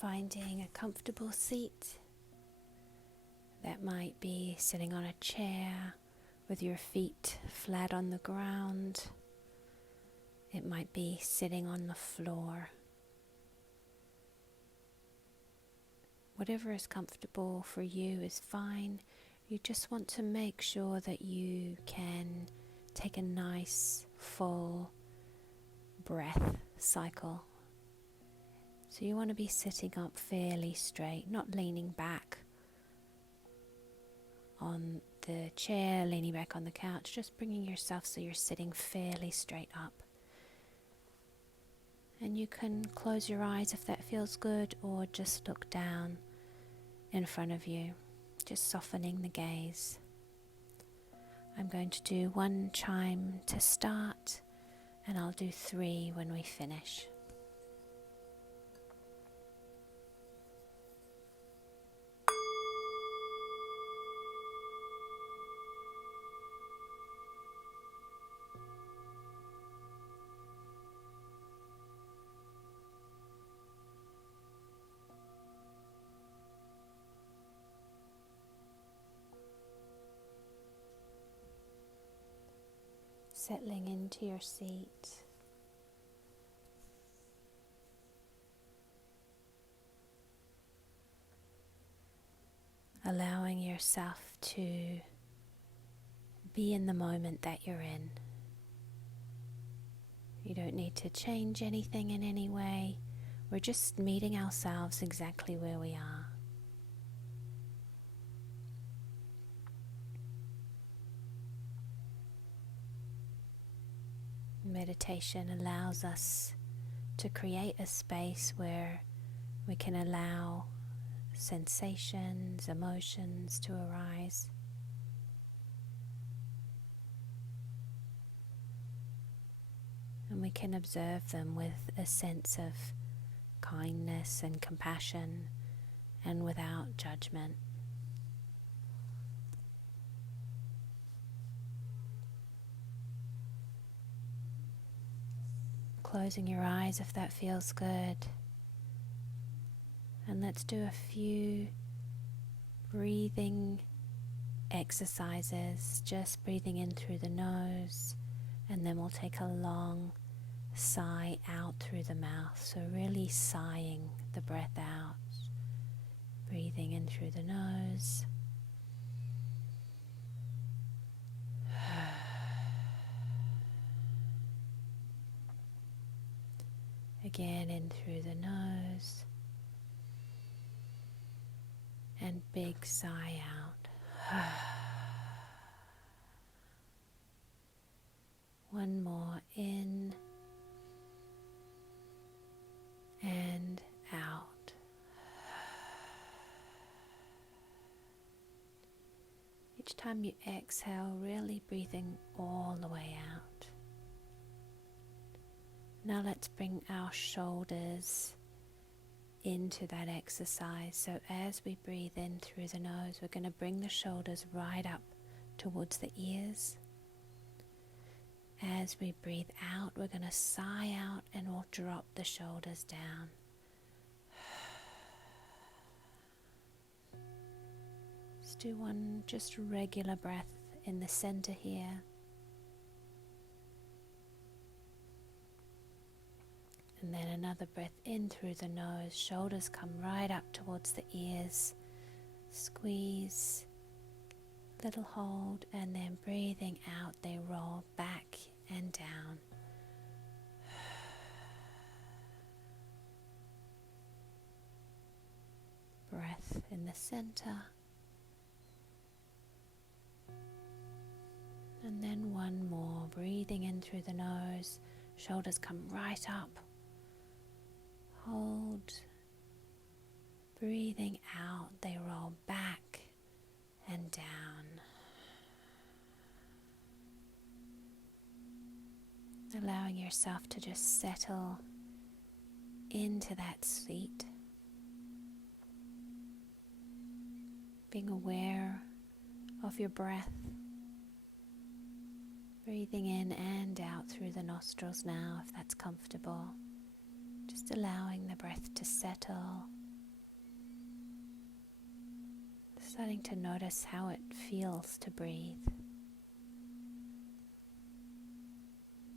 Finding a comfortable seat. That might be sitting on a chair with your feet flat on the ground. It might be sitting on the floor. Whatever is comfortable for you is fine. You just want to make sure that you can take a nice full breath cycle. So you want to be sitting up fairly straight, not leaning back on the chair, leaning back on the couch, just bringing yourself so you're sitting fairly straight up. And you can close your eyes if that feels good, or just look down in front of you, just softening the gaze. I'm going to do 1 chime to start, and I'll do 3 when we finish. Settling into your seat. Allowing yourself to be in the moment that you're in. You don't need to change anything in any way. We're just meeting ourselves exactly where we are. Meditation allows us to create a space where we can allow sensations, emotions to arise. And we can observe them with a sense of kindness and compassion and without judgment. Closing your eyes if that feels good. And let's do a few breathing exercises, just breathing in through the nose, and then we'll take a long sigh out through the mouth. So really sighing the breath out, breathing in through the nose. Again, in through the nose, and big sigh out. One more in and out. Each time you exhale, really breathing all the way out. Now let's bring our shoulders into that exercise. So as we breathe in through the nose, we're going to bring the shoulders right up towards the ears. As we breathe out, we're going to sigh out and we'll drop the shoulders down. Let's do one just regular breath in the center here. And then another breath in through the nose, shoulders come right up towards the ears, squeeze, little hold, and then breathing out, they roll back and down. Breath in the center. And then one more, breathing in through the nose, shoulders come right up. Hold, breathing out, they roll back and down. Allowing yourself to just settle into that seat. Being aware of your breath. Breathing in and out through the nostrils now, if that's comfortable. Just allowing the breath to settle Starting to notice how it feels to breathe.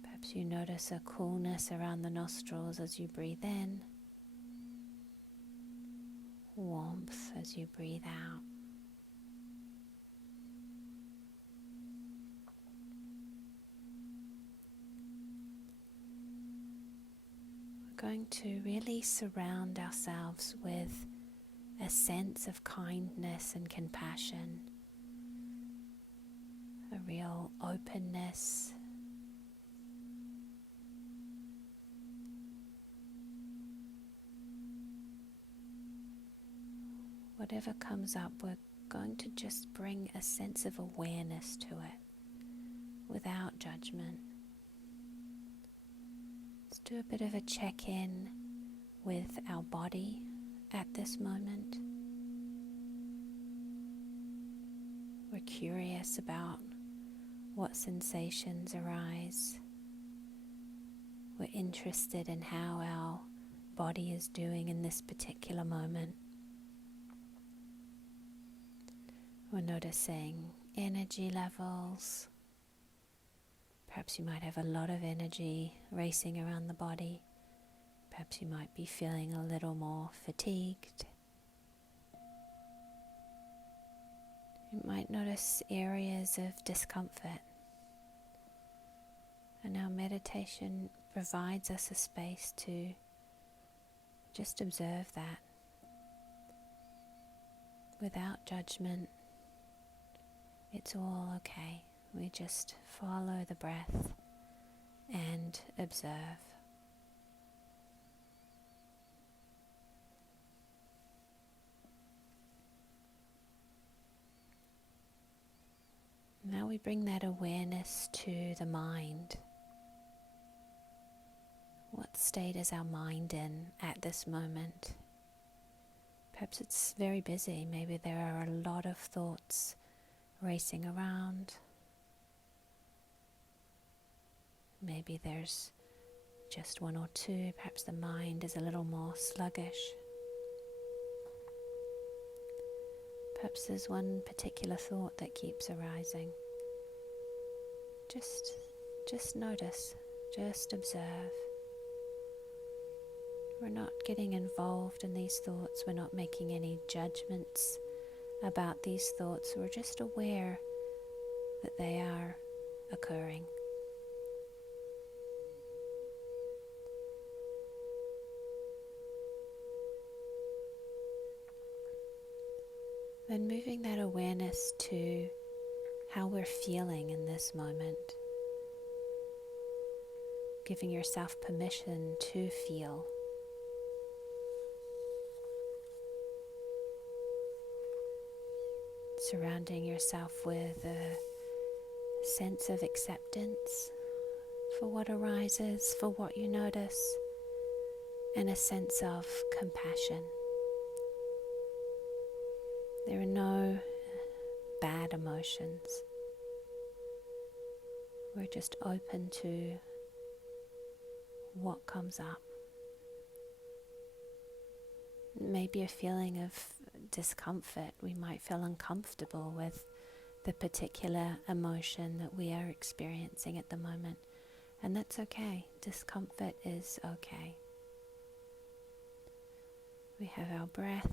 Perhaps you notice a coolness around the nostrils as you breathe in, warmth as you breathe out. We're going to really surround ourselves with a sense of kindness and compassion, a real openness, whatever comes up, we're going to just bring a sense of awareness to it without judgment. Let's do a bit of a check-in with our body at this moment. We're curious about what sensations arise. We're interested in how our body is doing in this particular moment. We're noticing energy levels. Perhaps you might have a lot of energy racing around the body. Perhaps you might be feeling a little more fatigued. You might notice areas of discomfort. And our meditation provides us a space to just observe that without judgment. It's all okay. We just follow the breath and observe. Now we bring that awareness to the mind. What state is our mind in at this moment? Perhaps it's very busy. Maybe there are a lot of thoughts racing around. Maybe there's just one or two. Perhaps the mind is a little more sluggish. Perhaps there's one particular thought that keeps arising. Just notice, just observe. We're not getting involved in these thoughts. We're not making any judgments about these thoughts. We're just aware that they are occurring. Then moving that awareness to how we're feeling in this moment. Giving yourself permission to feel. Surrounding yourself with a sense of acceptance for what arises, for what you notice, and a sense of compassion. There are no bad emotions. We're just open to what comes up. Maybe a feeling of discomfort. We might feel uncomfortable with the particular emotion that we are experiencing at the moment. And that's okay. Discomfort is okay. We have our breath.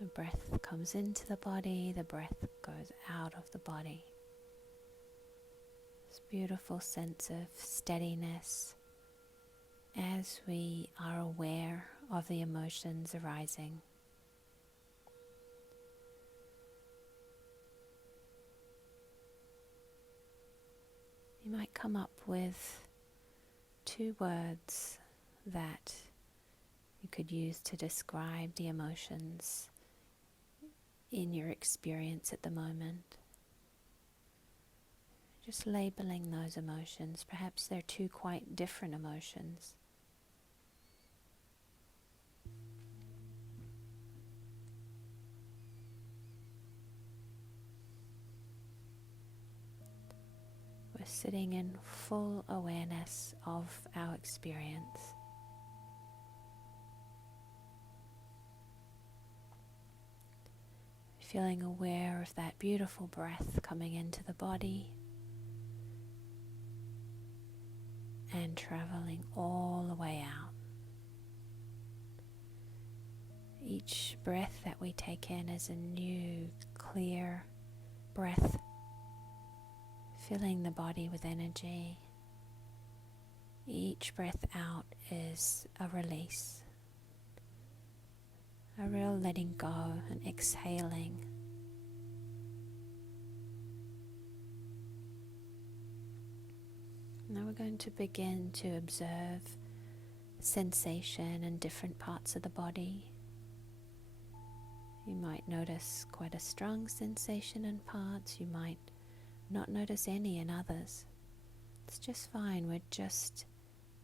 The breath comes into the body, the breath goes out of the body. This beautiful sense of steadiness as we are aware of the emotions arising. You might come up with 2 words that you could use to describe the emotions in your experience at the moment. Just labeling those emotions. Perhaps they're 2 quite different emotions. We're sitting in full awareness of our experience. feeling aware of that beautiful breath coming into the body and traveling all the way out. Each breath that we take in is a new, clear breath, filling the body with energy. Each breath out is a release, a real letting go and exhaling. Now we're going to begin to observe sensation in different parts of the body. You might notice quite a strong sensation in parts, you might not notice any in others. It's just fine, we're just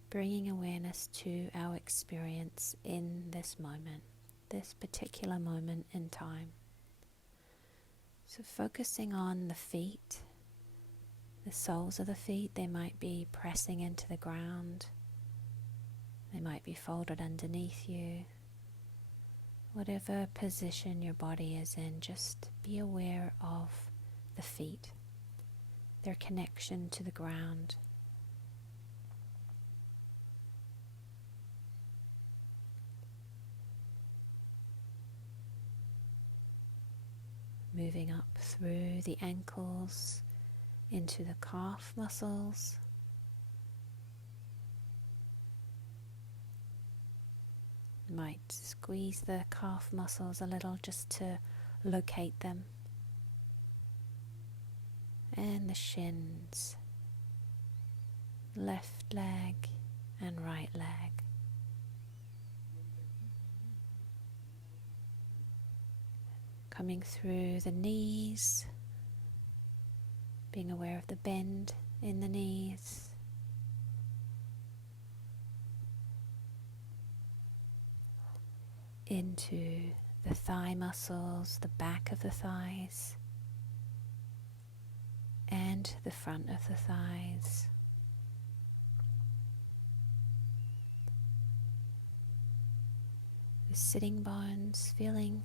bringing awareness to our experience in this moment, this particular moment in time. So focusing on the feet, the soles of the feet, they might be pressing into the ground, they might be folded underneath you. Whatever position your body is in, just be aware of the feet, their connection to the ground. Moving up through the ankles into the calf muscles. Might squeeze the calf muscles a little just to locate them. And the shins, left leg and right leg. Coming through the knees, being aware of the bend in the knees. Into the thigh muscles, the back of the thighs, and the front of the thighs. The sitting bones, feeling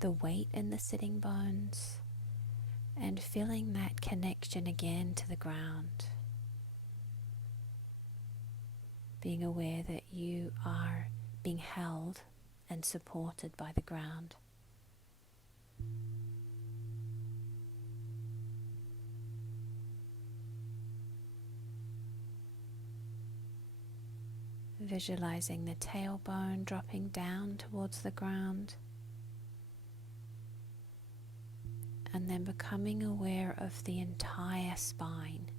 the weight in the sitting bones and feeling that connection again to the ground. Being aware that you are being held and supported by the ground. Visualizing the tailbone dropping down towards the ground, and then becoming aware of the entire spine.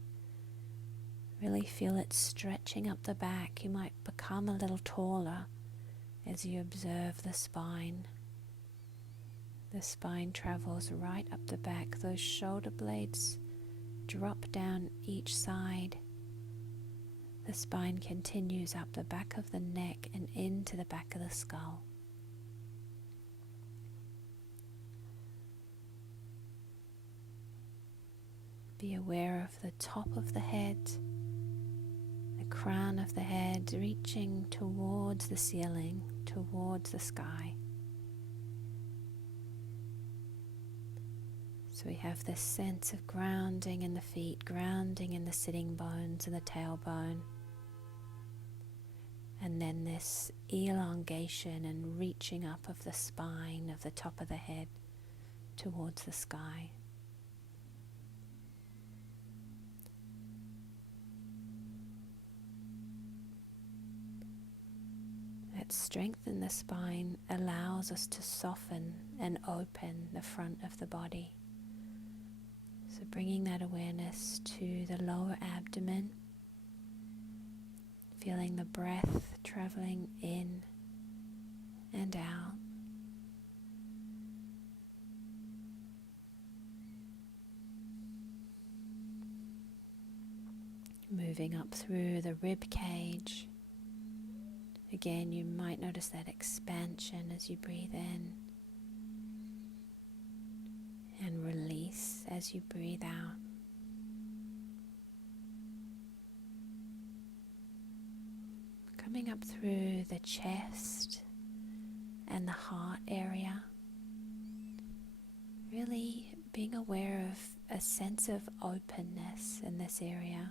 Really feel it stretching up the back. You might become a little taller as you observe the spine. The spine travels right up the back. Those shoulder blades drop down each side. The spine continues up the back of the neck and into the back of the skull. Be aware of the top of the head, the crown of the head reaching towards the ceiling, towards the sky. So we have this sense of grounding in the feet, grounding in the sitting bones and the tailbone. And then this elongation and reaching up of the spine of the top of the head towards the sky. That strength in the spine allows us to soften and open the front of the body. So bringing that awareness to the lower abdomen, feeling the breath traveling in and out. Moving up through the rib cage. Again, you might notice that expansion as you breathe in and release as you breathe out. Coming up through the chest and the heart area. really being aware of a sense of openness in this area,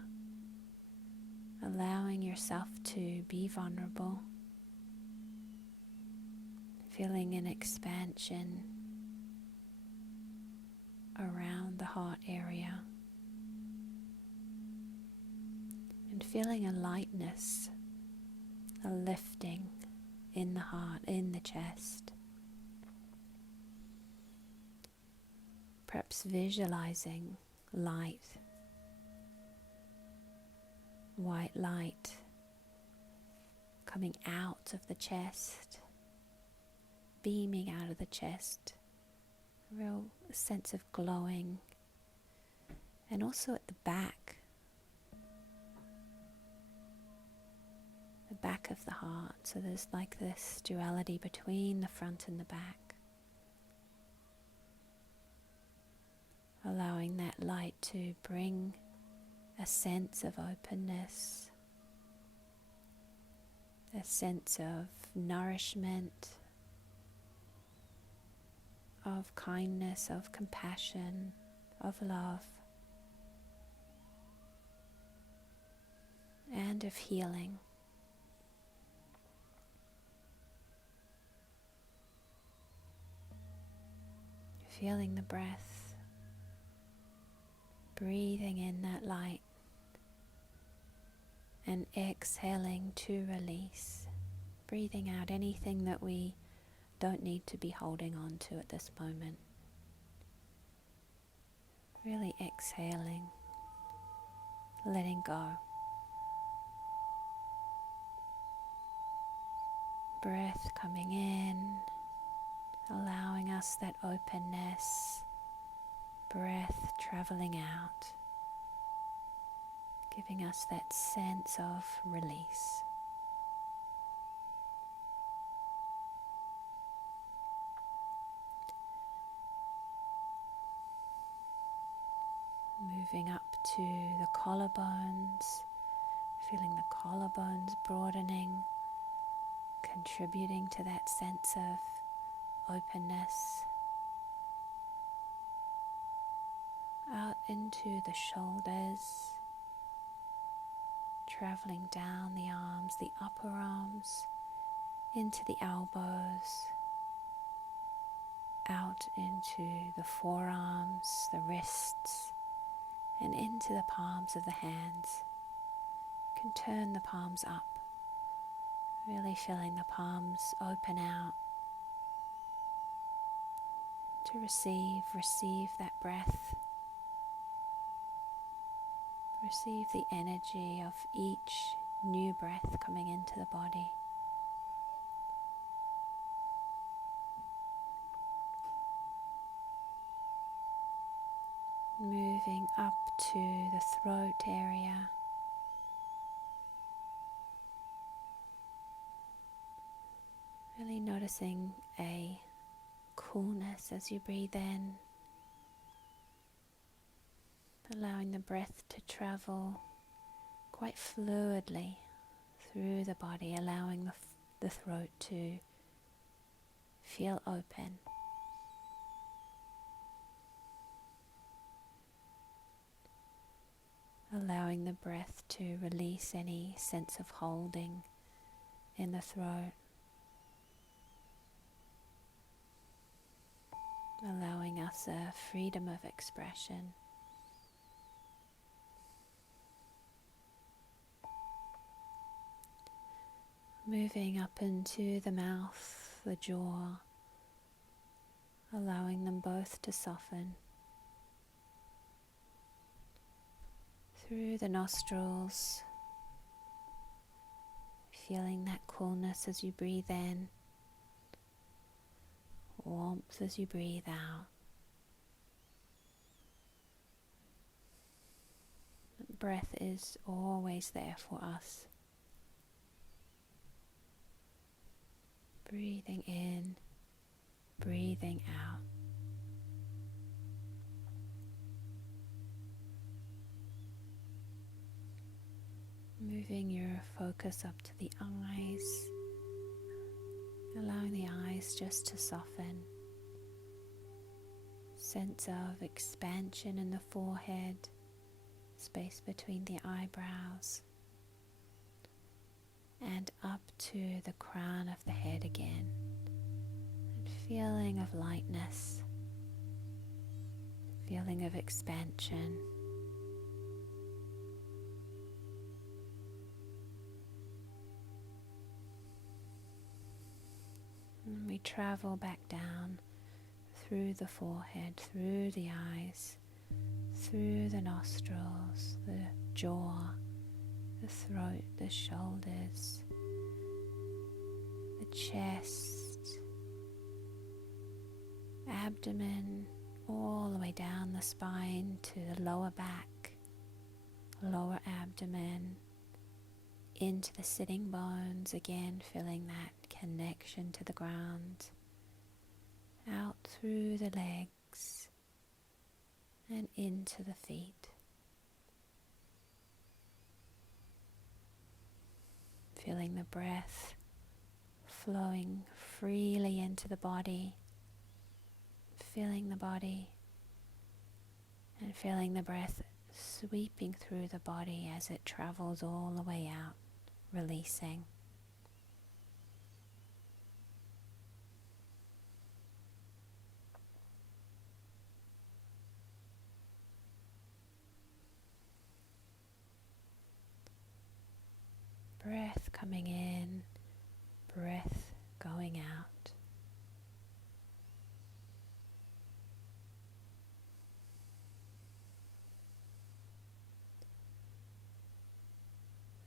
allowing yourself to be vulnerable, feeling an expansion around the heart area, and feeling a lightness, a lifting in the heart, in the chest. Perhaps visualizing light, white light coming out of the chest, beaming out of the chest, a real sense of glowing, and also at the back of the heart. So there's like this duality between the front and the back, allowing that light to bring a sense of openness, a sense of nourishment, of kindness, of compassion, of love, and of healing. Feeling the breath, breathing in that light, and exhaling to release, breathing out anything that we don't need to be holding on to at this moment. Really exhaling, letting go. Breath coming in, allowing us that openness, breath traveling out, giving us that sense of release. Moving up to the collarbones, feeling the collarbones broadening, contributing to that sense of openness. Out into the shoulders, traveling down the arms, the upper arms, into the elbows, out into the forearms, the wrists, and into the palms of the hands. You can turn the palms up, really feeling the palms open out to receive that breath. Receive the energy of each new breath coming into the body. Moving up to the throat area. Really noticing a coolness as you breathe in. Allowing the breath to travel quite fluidly through the body, allowing the throat to feel open. Allowing the breath to release any sense of holding in the throat. Allowing us a freedom of expression. Moving up into the mouth, the jaw, allowing them both to soften. Through the nostrils, feeling that coolness as you breathe in, warmth as you breathe out. Breath is always there for us. Breathing in, breathing out. Moving your focus up to the eyes, allowing the eyes just to soften. sense of expansion in the forehead, space between the eyebrows, and up to the crown of the head again, and feeling of lightness, feeling of expansion. And we travel back down through the forehead, through the eyes, through the nostrils, the jaw, the throat, the shoulders, the chest, abdomen, all the way down the spine to the lower back, lower abdomen, into the sitting bones, again feeling that connection to the ground, out through the legs and into the feet. Feeling the breath flowing freely into the body, filling the body, and feeling the breath sweeping through the body as it travels all the way out, releasing. Breath coming in, breath going out.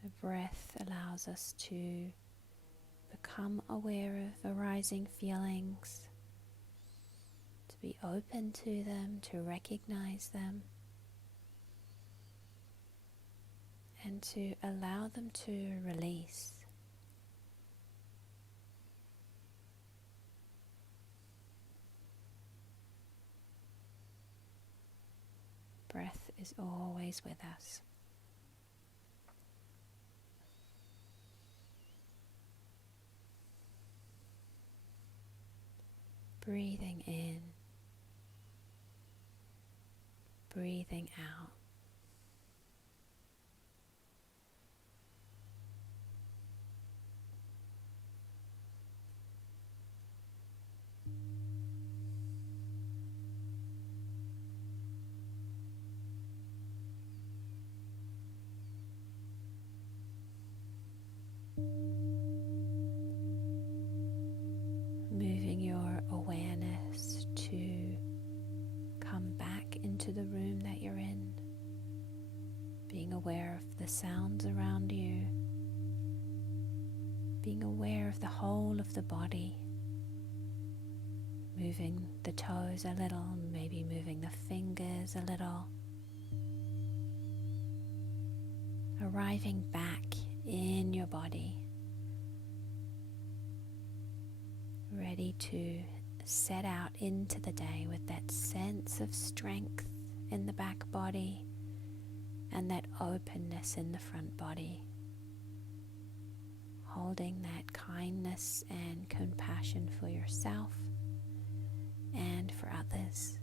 The breath allows us to become aware of arising feelings, to be open to them, to recognize them, and to allow them to release. Breath is always with us. Breathing in, breathing out. Moving your awareness to come back into the room that you're in, being aware of the sounds around you, being aware of the whole of the body, moving the toes a little, maybe moving the fingers a little, arriving back in your body, ready to set out into the day with that sense of strength in the back body and that openness in the front body, holding that kindness and compassion for yourself and for others.